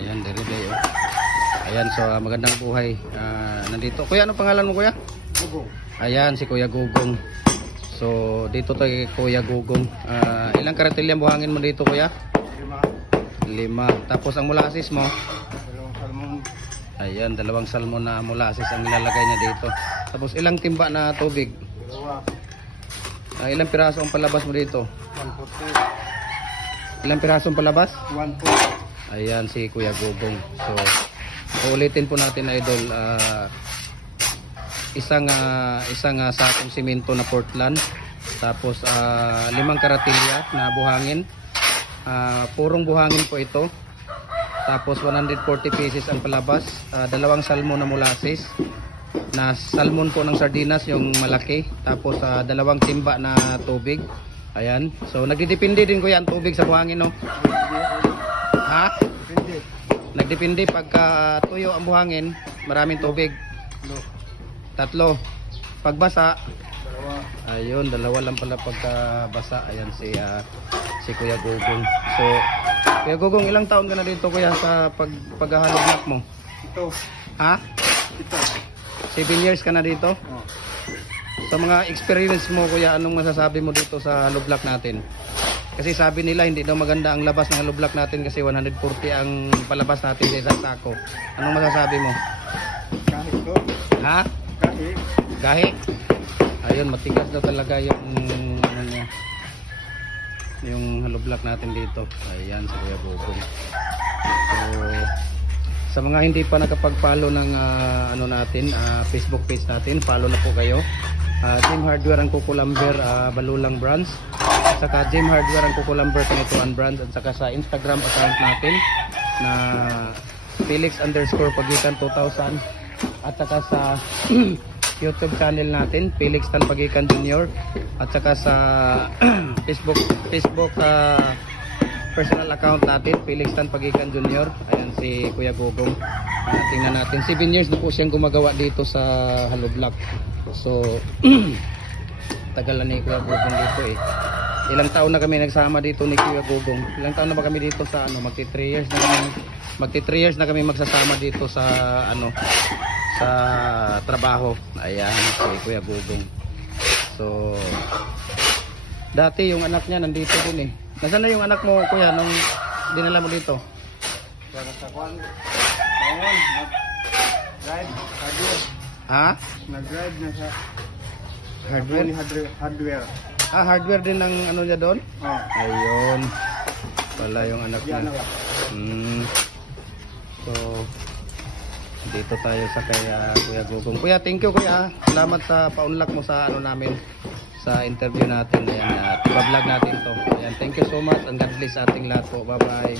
Ayan, dere-dere. Ayan, so magandang buhay. Nandito. Kuya, ano pangalan mo, kuya? Gugong. Ayan, si Kuya Gugong. So, dito tayo kay Kuya Gugong. Ilang karatilya buhangin mo dito, kuya? 5. Tapos ang molasses mo? 2 salmon. Ayan, 2 salmon na molasses ang nilalagay niya dito. Tapos ilang timba na tubig? 2. Ilang piraso ang palabas mo dito? 140. Ilang piraso ang palabas? 140. Ayan, si Kuya Gugong. So, ulitin po natin, idol. Isang sakong simento na Portland, tapos 5 karatilya na buhangin, purong buhangin po ito, tapos 140 pieces ang palabas, 2 salmon na molasses, na salmon po ng sardinas yung malaki, tapos 2 timba na tubig. Ayan, so nagdidepende din kuya ang tubig sa buhangin, no? Ha? Depende. Nagdepende pagka tuyo ang buhangin, maraming tubig. 3. Pagbasa, 2. ayun, 2 lang pala pagkabasa. Ayan si Kuya Gugong. So, Kuya Gugong, ilang taon ka na dito kuya sa paghahalugnak mo? Ito. Ha? Ito. 7 years ka na dito? Oh. Sa mga experience mo kuya, anong masasabi mo dito sa halublak natin? Kasi sabi nila hindi daw maganda ang labas ng halublak natin kasi 140 ang palabas natin sa isang sako. Anong masasabi mo? Kahit to. Ha? Kahit. Gahi? Ayun, matigas daw talaga yung ano niya, yung halublak natin dito. Ayan, si Kuya Gugong. So, sa mga hindi pa nakapag-follow ng ano natin, Facebook page natin, follow na po kayo. Gem Hardware ang Kukulamber, Balulang Brands. At saka Gem Hardware ang Kukulamber, Kanituan Brands. At saka sa Instagram account natin na Felix_Pagikan 2000. At saka sa YouTube channel natin, Felix Tan Pagikan Jr. At saka sa Facebook personal account natin, Felix Tan Pagikan Jr. Ayan si Kuya Gugong. Tingnan natin, 7 years na po siyang gumagawa dito sa halublak. So, tagal na ni Kuya Gugong dito eh. Ilang taon na kami nagsama dito ni Kuya Gugong. Ilang taon na ba kami dito sa ano, magti 3 years na kami. Magti 3 years na kami magsasama dito sa ano, sa trabaho. Ayan si Kuya Gugong. So, dati yung anak niya nandito din eh. Nasaan na yung anak mo kuya nung dinala mo dito? Para sa kwan. Ngayon, nag-drive. Hardware. Ha? Nag-drive na sa Hardware? hardware. Hardware din ang ano niya doon? Oh. Ayun. Wala yung anak niya. Yan na ba? So, dito tayo sa kaya Kuya Gugong. Kuya, thank you kuya. Salamat sa paunlak mo sa ano namin, sa interview natin. Ayan, vlog natin to. Ayan, thank you so much and God bless ating lahat po. Bye bye.